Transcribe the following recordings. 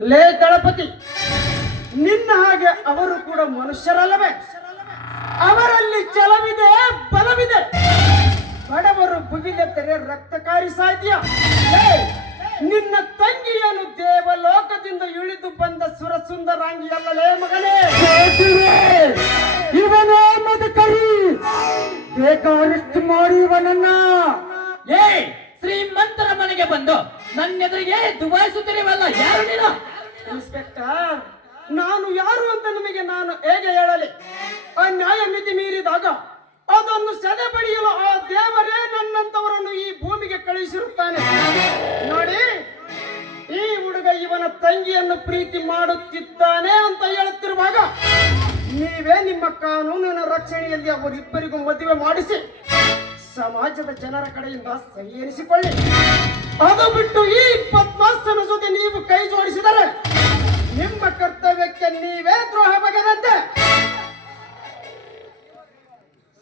ಲೇ ದಳಪತಿ, ನಿನ್ನ ಹಾಗೆ ಅವರು ಕೂಡ ಮನುಷ್ಯರಲ್ಲವೇ? ಅವರಲ್ಲಿ ಛಲವಿದೆ, ಬಲವಿದೆ. ಬಡವರು ಭುಗಿಲೆತ್ತರೆ ರಕ್ತಕಾರಿ ಸಾಧ್ಯ ನಿನ್ನ ತಂಗಿಯನ್ನು ದೇವಲೋಕದಿಂದ ಇಳಿದು ಬಂದ ಸುರ ಸುಂದರಾಂಗಿ ಅಲ್ಲಲೇ ಮಗನೇ. ಇವನೇ ಮದಕರಿ. ಬೇಕಾದಷ್ಟು ಮಾಡಿ ಇವನನ್ನ. ಏ ಶ್ರೀಮಂತರ ಮನೆಗೆ ಬಂದು ನನ್ನೆದುರಿಗೆ ದುಬಾಯಿಸುತ್ತಿರಿವಲ್ಲ ಯಾರು ನೀನು? ಇನ್ಸ್ಪೆಕ್ಟರ್, ನಾನು ಯಾರು ಅಂತ ನಿಮಗೆ ನಾನು ಹೇಗೆ ಹೇಳಲಿ? ಆ ನ್ಯಾಯ ಮಿತಿ ಮೀರಿದಾಗ ಅದನ್ನು ಸದೆ ಪಡೆಯಲು ಆ ದೇವರೇ ನನ್ನಂತವರನ್ನು ಈ ಭೂಮಿಗೆ ಕಳುಹಿಸಿರುತ್ತಾನೆ. ನೋಡಿ, ಈ ಹುಡುಗ ಇವನ ತಂಗಿಯನ್ನು ಪ್ರೀತಿ ಮಾಡುತ್ತಿದ್ದಾನೆ ಅಂತ ಹೇಳುತ್ತಿರುವಾಗ ನೀವೇ ನಿಮ್ಮ ಕಾನೂನಿನ ರಕ್ಷಣೆಯಲ್ಲಿ ಅವರಿಬ್ಬರಿಗೂ ಮದುವೆ ಮಾಡಿಸಿ ಸಮಾಜದ ಜನರ ಕಡೆಯಿಂದ ಸಹಿ ಎನಿಸಿಕೊಳ್ಳಿ ಅದು ಬಿಟ್ಟು ಈ ಪದ್ಮಾಸ್ತನ ಜೊತೆ ನೀವು ಕೈ ಜೋಡಿಸಿದರೆ ಕರ್ತವ್ಯಕ್ಕೆ ನೀವೇ ದ್ರೋಹ ಬಗೆದಂತೆ.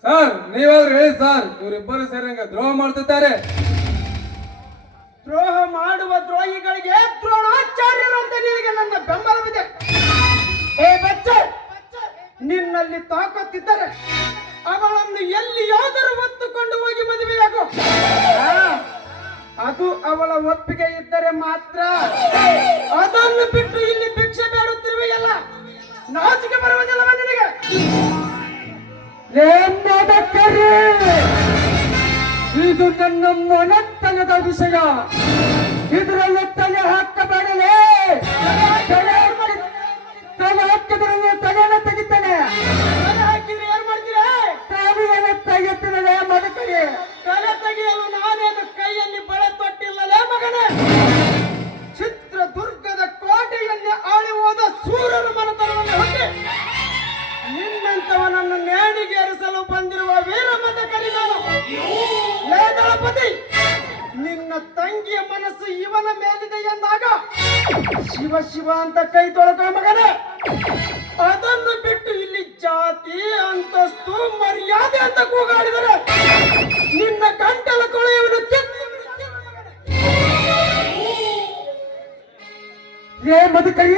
ಸರ್ ನೀವಾದ್ರೂ ಹೇಳಿ ಸರ್ ಇವರಿಬ್ಬರು ಸೇರಂಗ ದ್ರೋಹ ಮಾಡ್ತಿದ್ದಾರೆ. ದ್ರೋಹ ಮಾಡುವ ದ್ರೋಹಿಗಳಿಗೆ ದ್ರೋಣಾಚಾರ್ಯರಂತೆ ನಿನಗೆ ನನ್ನ ಬೆಂಬಲವಿದೆ. ಏ ಬಚ್ಚ ನಿನ್ನಲ್ಲಿ ತಾಕತ್ತಿದ್ದರೆ ಅವಳನ್ನು ಎಲ್ಲಿಯಾದರೂ ಒತ್ತುಕೊಂಡು ಹೋಗಿ ಮದುವೆಯಾಗು. ಅದು ಅವಳ ಒಪ್ಪಿಗೆ ಇದ್ದರೆ ಮಾತ್ರ. ಅದನ್ನು ಬಿಟ್ಟು ಇಲ್ಲಿ ಭಿಕ್ಷೆ ನಾಚಿಕೆ ಬರುವುದಿಲ್ಲವ ನಿನಗೆ ಇದು ನನ್ನ ಮೊನತನದ ವಿಷಯ. ಇದರಲ್ಲಿ ತಲೆ ಹಾಕಬೇಡಲೇ ತಂಗಿಯ ಮನಸ್ಸು ಇವನ ಮೇಲಿದೆ ಎಂದಾಗ ಶಿವ ಶಿವ ಅಂತ ಕೈ ತೊಳಕ ಮಗನೇ. ಅದನ್ನು ಬಿಟ್ಟು ಇಲ್ಲಿ ಜಾತಿ, ಅಂತಸ್ತು, ಮರ್ಯಾದೆ ಅಂತ ಕೂಗಾಡಿದರೆ ನಿನ್ನ ಗಂಟಲ ಕೊಳೆಯುವುದು ಏ ಮದಕರಿ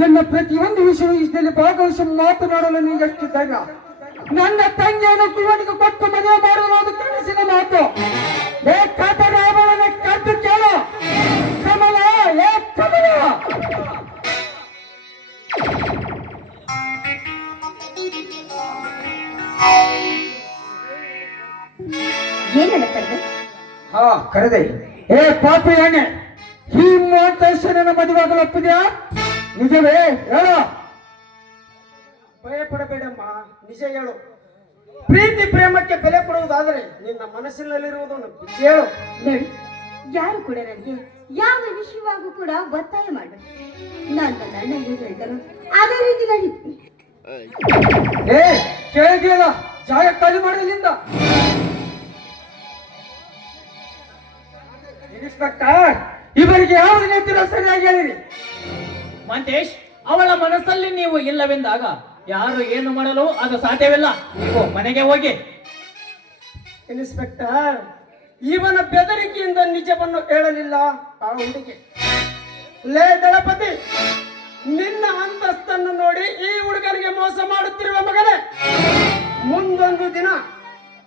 ನನ್ನ ಪ್ರತಿಯೊಂದು ವಿಷಯ ಇಷ್ಟದಲ್ಲಿ ಭಾಗವಹಿಸಿ ಮಾತನಾಡಲು ನೀನು ಎಷ್ಟಿದ್ದಾಗ ನನ್ನ ತಂಗಿಯನ್ನು ಕುವನಿಗೆ ಕೊಟ್ಟು ಮದುವೆ ಮಾಡುವುದು ಅದು ಕನಸಿನ ಮಾತು. ಬೇಕಾದರೆ ರಾವಣನ ಕದ್ದು ಕೇಳು. ಕಮಲ ಏ ಕಮಲ. ಕರೆದು? ಹಾ ಕರೆದೆ. ಏ ಪಾಪಿ ಎಣ್ಣೆ ಈ ಮದುವೆ ಆಗಲು ಒಪ್ಪಿದ್ಯಾ? ನಿಜವೇ ಹೇಳು. ಭಯ ಪಡಬೇಡಮ್ಮ ನಿಜ ಹೇಳು. ಪ್ರೀತಿ ಪ್ರೇಮಕ್ಕೆ ಬೆಲೆ ಕೊಡುವುದಾದರೆ ನಿನ್ನ ಮನಸ್ಸಿನಲ್ಲಿರುವುದನ್ನು ಹೇಳು. ನೋಡಿ ಯಾರು ಕೂಡ ನನಗೆ ಯಾವ ವಿಷಯವಾಗೂ ಕೂಡ ಒತ್ತಾಯ ಮಾಡ ನಾನು ನನ್ನ ಅಣ್ಣ ಹೇಳ್ತಾನೋ. ಅದೇ ರೀತಿ ನಡೀತೀನಿ ಏ ಕೇಳಿದ್ಯಲ್ಲ ಜಾಗ ಖಾಲಿ ಮಾಡಲಿಂದ ಇನ್ಸ್ಪೆಕ್ಟರ್ ಇವರಿಗೆ ಯಾವ ರೀತಿ ಸರಿಯಾಗಿ ಹೇಳಿರಿ. ಮಂತೇಶ್ ಅವಳ ಮನಸ್ಸಲ್ಲಿ ನೀವು ಇಲ್ಲವೆಂದಾಗ ಯಾರು ಏನು ಮಾಡಲು ಅದು ಸಾಧ್ಯವಿಲ್ಲ. ನೀವು ಮನೆಗೆ ಹೋಗಿ. ಇನ್ಸ್ಪೆಕ್ಟರ್, ಇವನ ಬೆದರಿಕೆಯಿಂದ ನಿಜವನ್ನು ಹೇಳಲಿಲ್ಲ. ಆ ಹುಡುಗಿ. ಲೇ ದಳಪತಿ, ನಿನ್ನ ಅಂತಸ್ತನ್ನು ನೋಡಿ ಈ ಹುಡುಗನಿಗೆ ಮೋಸ ಮಾಡುತ್ತಿರುವ ಮಗನೇ. ಮುಂದೊಂದು ದಿನ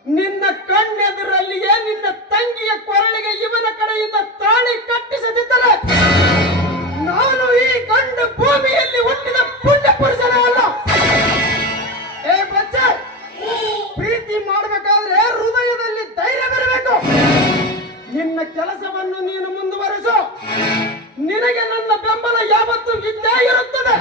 ನಿನ್ನ ಕಣ್ಣೆದುರಲ್ಲಿಯೇ ನಿನ್ನ ತಂಗಿಯ ಕೊರಳಿಗೆ ಇವನ ಕಡೆಯಿಂದ ತಾಳಿ ಕಟ್ಟಿಸದಿದ್ದರೆ ಕೆಲಸವನ್ನು ನೀನು ಮುಂದುವರಿಸು. ನಿನಗೆ ನನ್ನ ಬೆಂಬಲ ಯಾವತ್ತೂ ಇದ್ದೇ ಇರುತ್ತದೆ.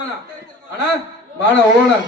ಏ ದಳಪತಿ ನಂಗದು ಅದೇ